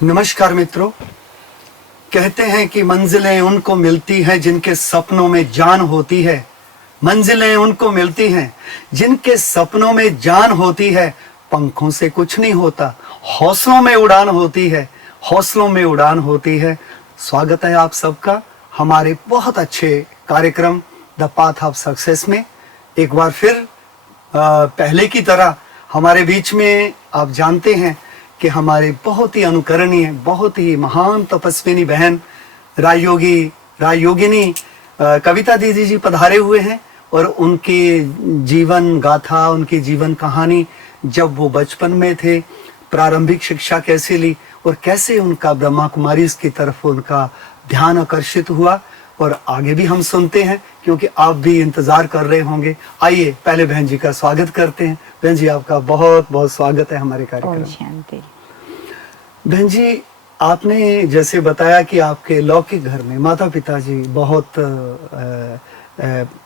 नमस्कार मित्रों। कहते हैं कि मंजिलें उनको मिलती हैं जिनके सपनों में जान होती है। मंजिलें उनको मिलती हैं जिनके सपनों में जान होती है। पंखों से कुछ नहीं होता, हौसलों में उड़ान होती है, हौसलों में उड़ान होती है। स्वागत है आप सबका हमारे बहुत अच्छे कार्यक्रम द पाथ ऑफ सक्सेस में। एक बार फिर पहले की तरह हमारे बीच में आप जानते हैं कि हमारे बहुत ही अनुकरणीय, बहुत ही महान तपस्विनी बहन राजयोगिनी कविता दीदी जी पधारे हुए हैं। और उनकी जीवन गाथा, उनकी जीवन कहानी, जब वो बचपन में थे, प्रारंभिक शिक्षा कैसे ली और कैसे उनका ब्रह्मा कुमारी की तरफ उनका ध्यान आकर्षित हुआ, और आगे भी हम सुनते हैं क्योंकि आप भी इंतजार कर रहे होंगे। आइए पहले बहन जी का स्वागत करते हैं। बहन जी आपका बहुत बहुत स्वागत है हमारे कार्यक्रम। बहन जी, आपने जैसे बताया कि आपके लौकिक घर में माता पिता जी बहुत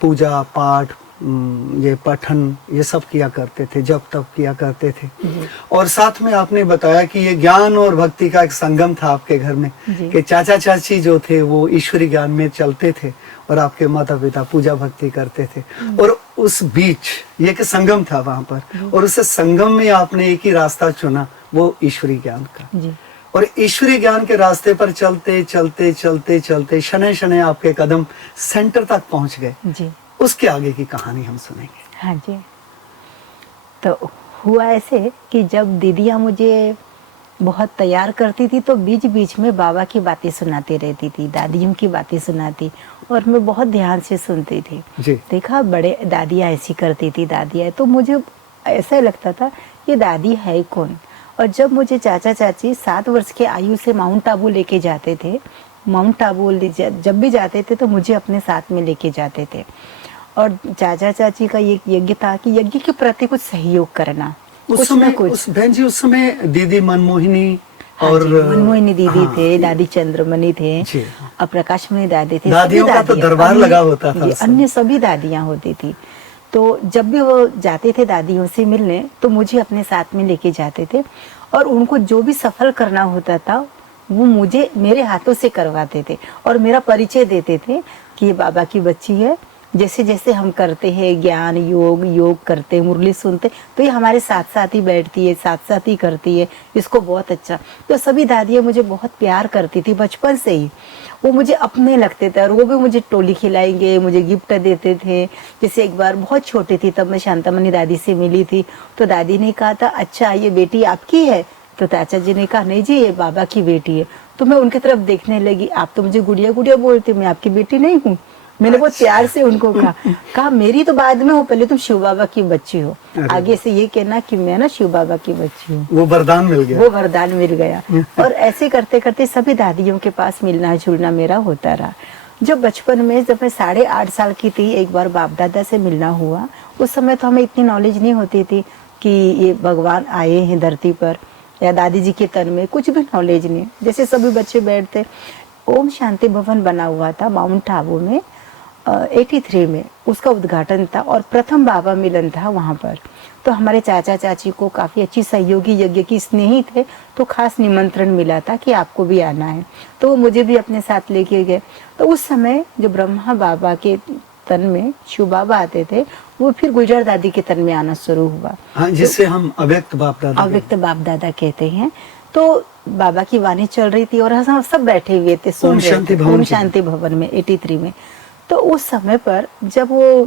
पूजा पाठ, ये पठन, ये सब किया करते थे, जब तब किया करते थे। और साथ में आपने बताया कि ये ज्ञान और भक्ति का एक संगम था आपके घर में, कि चाचा चाची जो थे वो ईश्वरी ज्ञान में चलते थे और आपके माता पिता पूजा भक्ति करते थे। और उस बीच ये एक संगम था वहां पर, और उस संगम में आपने एक ही रास्ता चुना, वो ईश्वरी ज्ञान का। और ईश्वरी ज्ञान के रास्ते पर चलते चलते चलते चलते शनै शनै आपके कदम सेंटर तक पहुंच गए। उसके आगे की कहानी हम सुनेंगे। हाँ जी। तो हुआ ऐसे कि जब दीदियाँ मुझे बहुत तैयार करती थी तो बीच बीच में बाबा की बातें सुनाती रहती थी, दादियों की बातें सुनाती, और मैं बहुत ध्यान से सुनती थी। देखा बड़े दादियाँ ऐसी करती थी, दादियाँ, तो मुझे ऐसा लगता था ये दादी है कौन। और जब मुझे चाचा चाची 7 वर्ष के आयु से माउंट आबू लेके जाते थे, माउंट आबू जब भी जाते थे तो मुझे अपने साथ में लेके जाते थे। और चाचा चाची का ये यज्ञ था कि यज्ञ के प्रति कुछ सहयोग करना। उस समय बहन जी, उस समय दीदी मनमोहिनी और मनमोहिनी दीदी थे, दादी चंद्रमणि थे, और प्रकाशमणि दादी थे। दादियों का तो दरबार लगा होता था। अन्य सभी दादियां होती थी। तो जब भी वो जाते थे दादियों से मिलने तो मुझे अपने साथ में लेके जाते थे, और उनको जो भी सफल करना होता था वो मुझे मेरे हाथों से करवाते थे और मेरा परिचय देते थे कि ये बाबा की बच्ची है। जैसे जैसे हम करते हैं ज्ञान योग करते, मुरली सुनते, तो ये हमारे साथ साथ ही बैठती है, साथ साथ ही करती है, इसको बहुत अच्छा। तो सभी दादियाँ मुझे बहुत प्यार करती थी बचपन से ही, वो मुझे अपने लगते थे, और वो भी मुझे टोली खिलाएंगे, मुझे गिफ्ट देते थे। जैसे एक बार बहुत छोटी थी तब मैं शांतामणि दादी से मिली थी, तो दादी ने कहा था अच्छा ये बेटी आपकी है, तो चाचा जी ने कहा नहीं जी ये बाबा की बेटी है। तो मैं उनकी तरफ देखने लगी, आप तो मुझे गुड़िया गुड़िया बोलते, मैं आपकी बेटी नहीं हूँ। मैंने बहुत प्यार से उनको कहा मेरी तो बाद में हो, पहले तुम शिव बाबा की बच्ची हो, आगे से ये कहना कि मैं ना शिव बाबा की बच्ची हूँ। वो वरदान मिल गया, वो वरदान मिल गया। और ऐसे करते करते सभी दादियों के पास मिलना जुलना मेरा होता रहा। जब बचपन में जब मैं 8.5 साल की थी, एक बार बाप दादा से मिलना हुआ। उस समय तो हमें इतनी नॉलेज नहीं होती थी कि ये भगवान आए हैं धरती पर, या दादी जी के तन में कुछ भी नॉलेज नहीं। जैसे सभी बच्चे बैठते, ओम शांति भवन बना हुआ था माउंट आबू में 83 में, उसका उद्घाटन था और प्रथम बाबा मिलन था वहाँ पर। तो हमारे चाचा चाची को काफ़ी अच्छी सहयोगी यज्ञ की स्नेही थे, तो खास निमंत्रण मिला था कि आपको भी आना है, तो वो मुझे भी अपने साथ लेके गए। तो उस समय जो ब्रह्मा बाबा के तन में शिव बाबा आते थे, वो फिर गुजर दादी के तन में आना शुरू हुआ। हाँ, जिससे हम अव्यक्त बाप दादा कहते हैं। तो बाबा की वाणी चल रही थी और हम सब बैठे हुए थे, सुन रहे थे ओम शांति भवन में 83 में। तो उस समय पर जब वो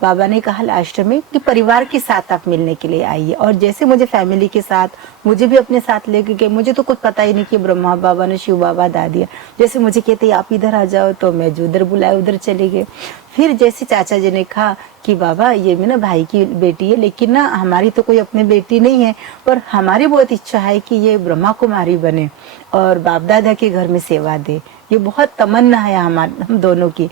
बाबा ने कहा लास्ट में कि परिवार के साथ आप मिलने के लिए आइए, और जैसे मुझे फैमिली के साथ मुझे भी अपने साथ लेके गए। मुझे तो कुछ पता ही नहीं कि ब्रह्मा बाबा ने शिव बाबा दादिया, जैसे मुझे कहते आप इधर आ जाओ, तो मैं जो उधर बुलाए उधर चले गए। फिर जैसे चाचा जी ने कहा कि बाबा ये मेरा भाई की बेटी है, लेकिन ना हमारी तो कोई अपनी बेटी नहीं है, पर हमारी बहुत इच्छा है कि ये ब्रह्मा कुमारी बने और बाप दादा के घर में सेवा दे, ये बहुत तमन्ना है हम दोनों की।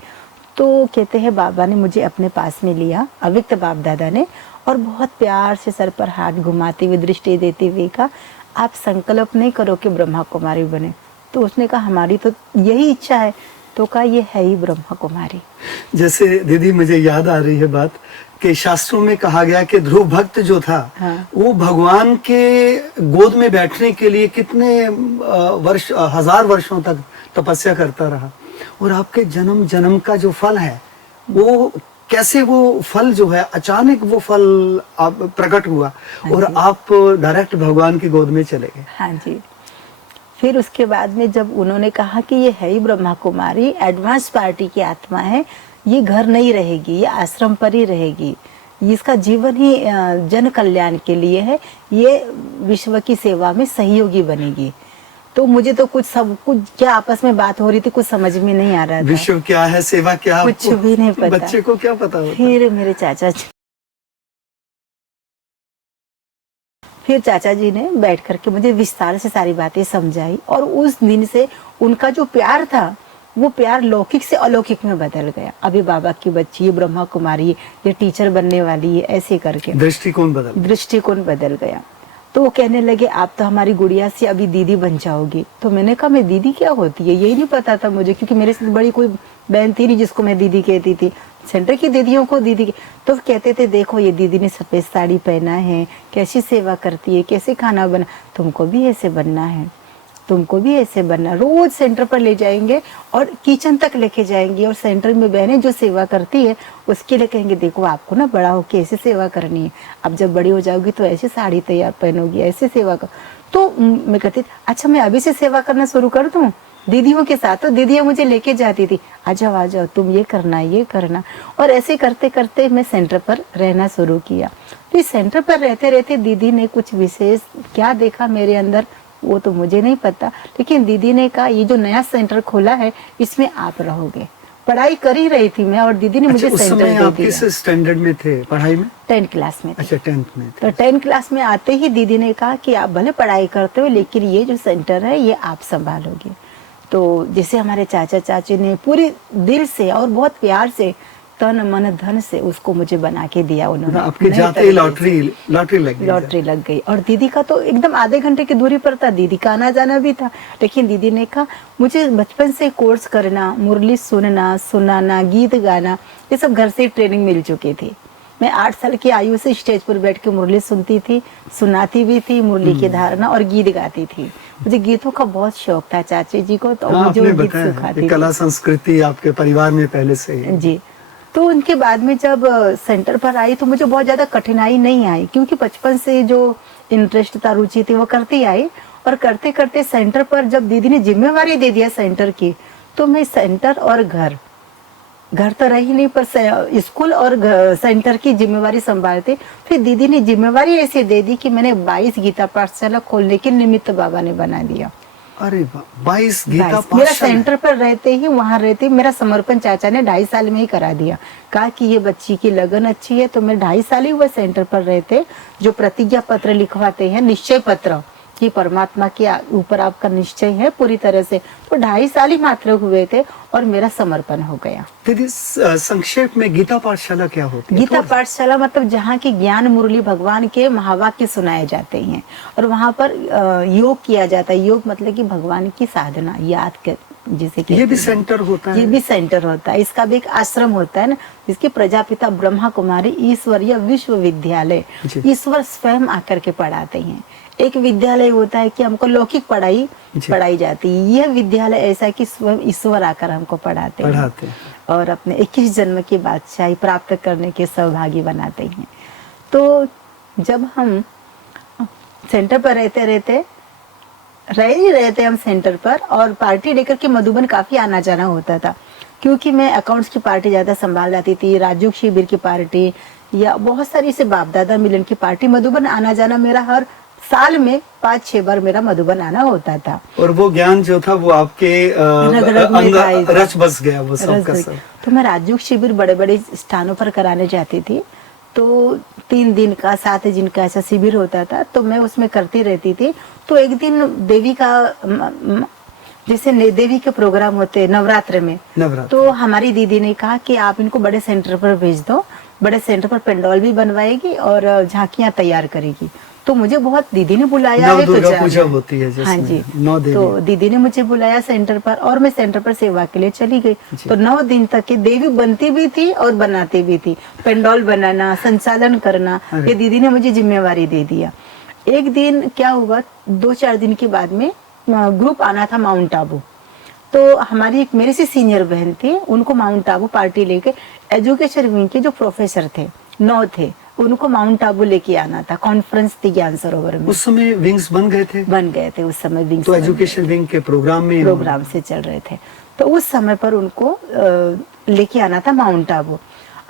तो कहते हैं बाबा ने मुझे अपने पास में लिया, अव्यक्त बाप दादा ने, और बहुत प्यार से सर पर हाथ घुमाते हुए दृष्टि देते हुए कहा आप संकल्प नहीं करो कि ब्रह्मा कुमारी बने। तो उसने कहा हमारी तो यही इच्छा है। तो कहा ये है ही ब्रह्मा कुमारी। जैसे दीदी मुझे याद आ रही है बात कि शास्त्रों में कहा गया कि ध्रुव भक्त जो था हाँ। वो भगवान के गोद में बैठने के लिए कितने वर्ष, 1000 वर्षों तक तपस्या करता रहा, और आपके जन्म जन्म का जो फल है वो कैसे, वो फल जो है अचानक वो फल आप प्रकट हुआ और आप डायरेक्ट भगवान की गोद में चले गए। हाँ जी। फिर उसके बाद में जब उन्होंने कहा कि ये है ही ब्रह्मा कुमारी, एडवांस पार्टी की आत्मा है, ये घर नहीं रहेगी, ये आश्रम पर ही रहेगी, इसका जीवन ही जन कल्याण के लिए है, ये विश्व की सेवा में सहयोगी बनेगी। तो मुझे तो सब कुछ क्या आपस में बात हो रही थी कुछ समझ में नहीं आ रहा था। विश्व क्या है, सेवा क्या, कुछ भी नहीं पता। बच्चे को क्या पता होता। फिर चाचा जी ने बैठ करके मुझे विस्तार से सारी बातें समझाई, और उस दिन से उनका जो प्यार था वो प्यार लौकिक से अलौकिक में बदल गया। अभी बाबा की बच्ची, ये ब्रह्मा कुमारी, ये टीचर बनने वाली है, ऐसे करके दृष्टिकोण बदल गया। तो वो कहने लगे आप तो हमारी गुड़िया से अभी दीदी बन जाओगी। तो मैंने कहा मैं दीदी क्या होती है, यही नहीं पता था मुझे, क्योंकि मेरे से बड़ी कोई बहन थी नहीं जिसको मैं दीदी कहती थी। सेंटर की दीदियों को दीदी तो कहते थे देखो ये दीदी ने सफेद साड़ी पहना है, कैसी सेवा करती है, कैसे खाना बना, तुमको भी ऐसे बनना है, तुमको भी ऐसे बनना। रोज सेंटर पर ले जाएंगे और किचन तक लेके जाएंगे, और सेंटर में बहनें जो सेवा करती है उसके लिए कहेंगे देखो आपको ना बड़ा होके ऐसे सेवा करनी है, अब जब बड़ी हो जाओगी तो ऐसे साड़ी तैयार पहनोगी, ऐसे सेवा कर। तो मैं कहती अच्छा मैं अभी से सेवा करना शुरू कर दूं दीदियों के साथ। तो दीदियां मुझे लेके जाती थी, आ जाओ तुम ये करना, और ऐसे करते करते मैं सेंटर पर रहना शुरू किया। तो इस सेंटर पर रहते रहते दीदी ने कुछ विशेष क्या देखा मेरे अंदर वो तो मुझे नहीं पता, लेकिन दीदी ने कहा ये जो नया सेंटर खोला है इसमें आप रहोगे। पढ़ाई कर ही रही थी मैं, और दीदी ने मुझे सेंटर दे दिया। आप किस स्टैंडर्ड में थे पढ़ाई में? 10th क्लास में। अच्छा 10th में थे। तो 10th क्लास में आते ही दीदी ने कहा कि आप भले पढ़ाई करते हो लेकिन ये जो सेंटर है ये आप संभालोगे। तो जैसे हमारे चाचा चाची ने पूरे दिल से और बहुत प्यार से तन मन धन से उसको मुझे बना के दिया उन्होंने। आपके जाते ही लॉटरी लग गई। और दीदी का तो एकदम आधे घंटे की दूरी पर था, दीदी का आना जाना भी था, लेकिन दीदी ने कहा मुझे बचपन से कोर्स करना, मुरली सुनना, सुनाना, गीत गाना, ये सब घर से ट्रेनिंग मिल चुकी थी। मैं 8 साल की आयु से स्टेज पर बैठ के मुरली सुनती थी, सुनाती भी थी मुरली की धारणा, और गीत गाती थी। मुझे गीतों का बहुत शौक था चाची जी को, तो मुझे गीत सिखाती थी। कला संस्कृति आपके परिवार में पहले से ही। जी। तो उनके बाद में जब सेंटर पर आई तो मुझे बहुत ज्यादा कठिनाई नहीं आई, क्योंकि बचपन से जो इंटरेस्ट था, रुचि थी, वो करती आई। और करते करते सेंटर पर जब दीदी ने जिम्मेवारी दे दिया सेंटर की, तो मैं सेंटर और घर तो रही नहीं, पर स्कूल और सेंटर की जिम्मेवारी संभालती। फिर दीदी ने जिम्मेवारी ऐसे दे दी कि मैंने 22 गीता पाठशाला खोलने के निमित्त बाबा ने बना दिया। अरे 22 गीता पाठशाला। मेरा सेंटर पर रहते ही वहाँ रहते मेरा समर्पण चाचा ने 2.5 साल में ही करा दिया। कहा कि ये बच्ची की लगन अच्छी है, तो मैं 2.5 साल ही हुए सेंटर पर रहते। जो प्रतिज्ञा पत्र लिखवाते हैं, निश्चय पत्र कि परमात्मा के ऊपर आपका निश्चय है पूरी तरह से, तो 2.5 साल ही मात्र हुए थे और मेरा समर्पण हो गया। दीदी संक्षेप में गीता पाठशाला क्या होती है? गीता पाठशाला मतलब जहाँ की ज्ञान मुरली भगवान के महावाक्य सुनाए जाते हैं, और वहाँ पर योग किया जाता है। योग मतलब कि भगवान की साधना याद कर, जिसे ये भी सेंटर होता है। ये भी सेंटर होता है। इसका भी एक आश्रम होता है ना, जिसके प्रजापिता ब्रह्मा कुमारी ईश्वरीय विश्वविद्यालय, ईश्वर स्वयं आकर के पढ़ाते हैं। एक विद्यालय होता है कि हमको लौकिक पढ़ाई जाती है, यह विद्यालय ऐसा कि स्वयं ईश्वर आकर हमको पढ़ाते हैं और अपने 21 जन्म की बादशाही प्राप्त करने के सौभागी बनाते हैं। तो जब हम सेंटर पर रहते हम सेंटर पर, और पार्टी लेकर के मधुबन काफी आना जाना होता था, क्योंकि मैं अकाउंट्स की पार्टी ज्यादा संभाल जाती थी, राजयोग शिविर की पार्टी या बहुत सारी से बाप दादा मिलन की पार्टी। मधुबन आना जाना मेरा हर साल में 5-6 बार मेरा मधुबन आना होता था। और वो ज्ञान जो था वो आपके रच बस गया वो सब का सब। तो मैं राजयोग शिविर बड़े बड़े स्थानों पर कराने जाती थी। तो 3 दिन का 7 दिन का ऐसा शिविर होता था, तो मैं उसमें करती रहती थी। तो एक दिन देवी का, जैसे देवी के प्रोग्राम होते हैं नवरात्र में, तो हमारी दीदी ने कहा कि आप इनको बड़े सेंटर पर भेज दो, बड़े सेंटर पर पेंडोल भी बनवाएगी और झांकियां तैयार करेगी। तो मुझे बहुत दीदी ने बुलाया नव है तो दुर्गा जाना पूजा है। होती है जिसमें, हाँ जी, 9 देवी। तो दीदी ने मुझे बुलाया सेंटर पर और मैं सेंटर पर सेवा के लिए चली गई। जी। तो 9 दिन तक की देवी बनती भी थी और बनाती भी थी, पेंडोल बनाना, संचालन करना, अरे। ये दीदी ने मुझे जिम्मेवारी दे दिया। एक दिन क्या हुआ, 2-4 दिन के बाद में ग्रुप आना था माउंट आबू। तो हमारी एक मेरे से सीनियर बहन थी, उनको माउंट आबू पार्टी लेके एजुकेशन विंग के जो प्रोफेसर थे 9 थे, उनको माउंट आबू लेके आना था, कॉन्फ्रेंस थी ज्ञान सरोवर में। उस समय विंग्स बन गए थे, बन गए थे उस समय विंग्स, तो एजुकेशन विंग के प्रोग्राम से चल रहे थे। तो उस समय पर उनको लेके आना था माउंट आबू।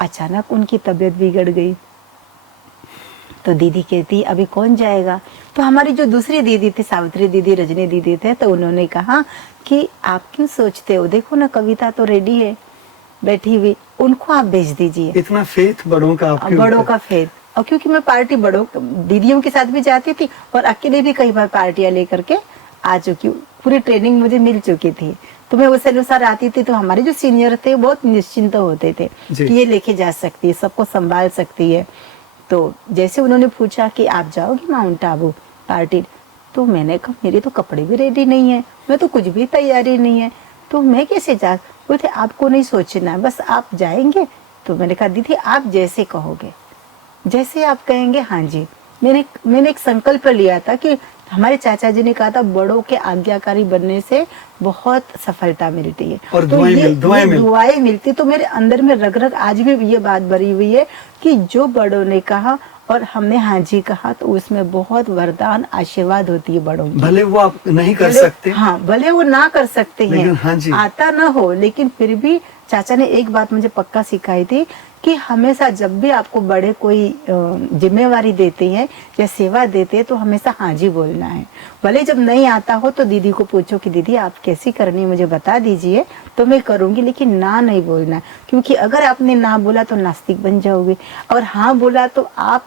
अचानक उनकी तबीयत बिगड़ गई। तो दीदी कहती अभी कौन जाएगा। तो हमारी जो दूसरी दीदी थी, सावित्री दीदी, रजनी दीदी थे, तो उन्होंने कहा कि आप क्यों सोचते हो, देखो ना कविता तो रेडी है बैठी हुई, उनको आप भेज दीजिए। इतना फेथ बड़ों का आपके बड़ों ऊपर। का फेथ। और क्योंकि मैं पार्टी बड़ों दीदियों के साथ भी जाती थी और अकेले भी कई बार पार्टियां लेकर के आ चुकी, पूरी ट्रेनिंग मुझे मिल चुकी थी। तो मैं उस अनुसार आती थी। तो हमारे जो सीनियर थे बहुत निश्चिंत होते थे जी। कि ये लेके जा सकती है, सबको संभाल सकती है। तो जैसे उन्होंने पूछा कि आप जाओगी माउंट आबू पार्टी, तो मैंने कहा मेरे तो कपड़े भी रेडी नहीं है, मैं तो कुछ भी तैयारी नहीं है, तो मैं कैसे जा। बोलते आपको नहीं सोचना है, बस आप जाएंगे। तो मैंने कहा दीदी आप जैसे कहोगे, जैसे आप कहेंगे। हाँ जी, मैंने एक संकल्प लिया था कि हमारे चाचा जी ने कहा था बड़ों के आज्ञाकारी बनने से बहुत सफलता मिलती है और तो दुआएं मिलती। तो मेरे अंदर में रग रग आज भी ये बात भरी हुई है कि जो बड़ों ने कहा और हमने हाँ जी कहा, तो उसमें बहुत वरदान आशीर्वाद होती है बड़ों की। भले वो आप नहीं कर सकते, हाँ भले वो ना कर सकते हैं, हाँ जी। आता ना हो, लेकिन फिर भी चाचा ने एक बात मुझे पक्का सिखाई थी कि हमेशा जब भी आपको बड़े कोई जिम्मेवारी देते हैं या सेवा देते हैं तो हमेशा हाँ जी बोलना है। भले जब नहीं आता हो तो दीदी को पूछो कि दीदी आप कैसी करनी है मुझे बता दीजिए तो मैं करूंगी, लेकिन ना नहीं बोलना है। क्योंकि अगर आपने ना बोला तो नास्तिक बन जाओगे और हाँ बोला तो आप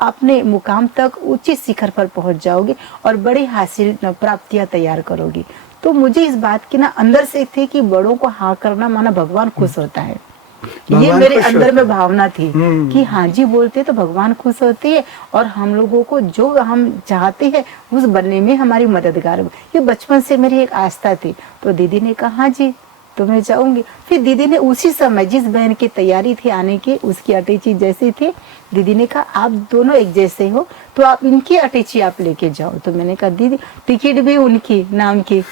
अपने मुकाम तक उच्च शिखर पर पहुंच जाओगे और बड़ी हासिल प्राप्तियां तैयार करोगी। तो मुझे इस बात की ना अंदर से थी कि बड़ों को हाँ करना माना भगवान खुश होता है। ये मेरे अंदर में भावना थी कि हाँ जी बोलते तो भगवान खुश होती है और हम लोगों को जो हम चाहते हैं उस बनने में हमारी मददगार। ये बचपन से मेरी एक आस्था थी। तो दीदी ने कहा हाँ जी तो मैं जाऊंगी। फिर दीदी ने उसी समय जिस बहन की तैयारी थी आने की उसकी अटैची जैसी थी, दीदी ने कहा आप दोनों एक जैसे हो तो आप इनकी अटैची आप लेके जाओ। तो मैंने कहा दीदी टिकट भी उनकी नाम की,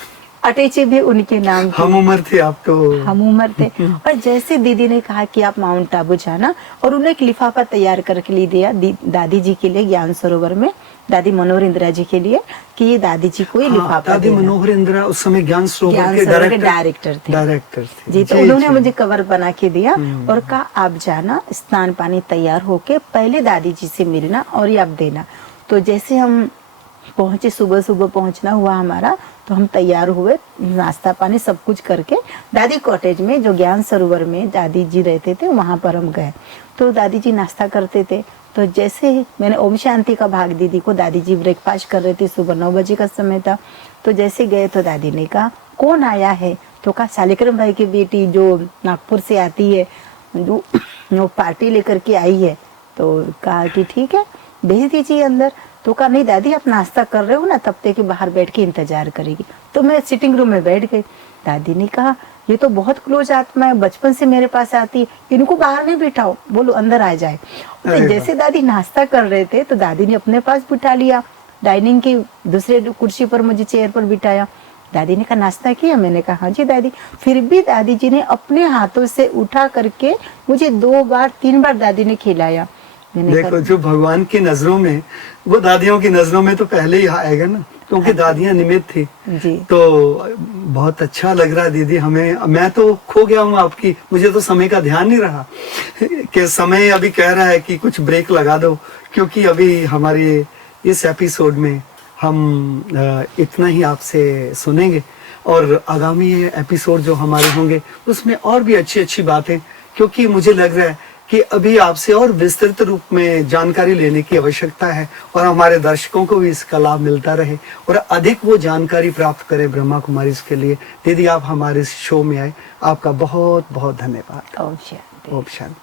अटैची भी उनके नाम की। हम उम्र थे आप तो। हम उम्र थे। और जैसे दीदी ने कहा कि आप माउंट आबू जाना और उन्हें एक लिफाफा तैयार करके ले दिया दादी जी के लिए ज्ञान सरोवर में, दादी मनोहर इंदिरा जी के लिए कि ये दादी जी को ये लिफाफा दादी मनोहर इंदिरा उस समय ज्ञान सरोवर के डायरेक्टर थे जी। तो उन्होंने मुझे कवर बना के दिया और कहा आप जाना, स्नान पानी तैयार होके पहले दादी जी से मिलना और ये आप देना। तो जैसे हम पहुंचे, सुबह सुबह पहुंचना हुआ हमारा, तो हम तैयार हुए, नाश्ता पानी सब कुछ करके दादी कॉटेज में जो ज्ञान सरोवर में दादी जी रहते थे वहां पर हम गए। तो दादी जी नाश्ता करते थे। तो जैसे ही मैंने ओम शांति का भाग दीदी को, दादी जी ब्रेकफास्ट कर रही थी, सुबह 9 बजे का समय था। तो जैसे गए तो दादी ने कहा कौन आया है। तो कहा शालिक्रम भाई की बेटी जो नागपुर से आती है, जो पार्टी लेकर के आई है। तो कहा कि ठीक है भेज दीजिए अंदर। तो कहा नहीं दादी आप नाश्ता कर रहे हो ना, तब तक बाहर बैठ के इंतजार करेगी। तो मैं सिटिंग रूम में बैठ गई। दादी ने कहा ये तो बहुत क्लोज आत्मा है, बचपन से मेरे पास आती है, इनको बाहर नहीं बिठाओ, बोलो अंदर आ जाए। तो जैसे दादी नाश्ता कर रहे थे तो दादी ने अपने पास बिठा लिया, डाइनिंग की दूसरे कुर्सी पर मुझे चेयर पर बिठाया। दादी ने कहा नाश्ता किया। मैंने कहा हाँ जी दादी। फिर भी दादी जी ने अपने हाथों से उठा करके मुझे 2 बार 3 बार दादी ने खिलाया। देखो जो भगवान की नजरों में, वो दादियों की नजरों में तो पहले ही आएगा ना, क्योंकि दादियां निमित्त थी जी। तो बहुत अच्छा लग रहा है दीदी हमें। मैं तो खो गया हूँ आपकी, मुझे तो समय का ध्यान नहीं रहा कि समय अभी कह रहा है कि कुछ ब्रेक लगा दो, क्योंकि अभी हमारे इस एपिसोड में हम इतना ही आपसे सुनेंगे और आगामी एपिसोड जो हमारे होंगे उसमें और भी अच्छी अच्छी बातें, क्योंकि मुझे लग रहा है कि अभी आपसे और विस्तृत रूप में जानकारी लेने की आवश्यकता है और हमारे दर्शकों को भी इसका लाभ मिलता रहे और अधिक वो जानकारी प्राप्त करें ब्रह्मा कुमारी इसके लिए। दीदी आप हमारे इस शो में आए, आपका बहुत बहुत धन्यवाद। ओम शांति। ओम शांति।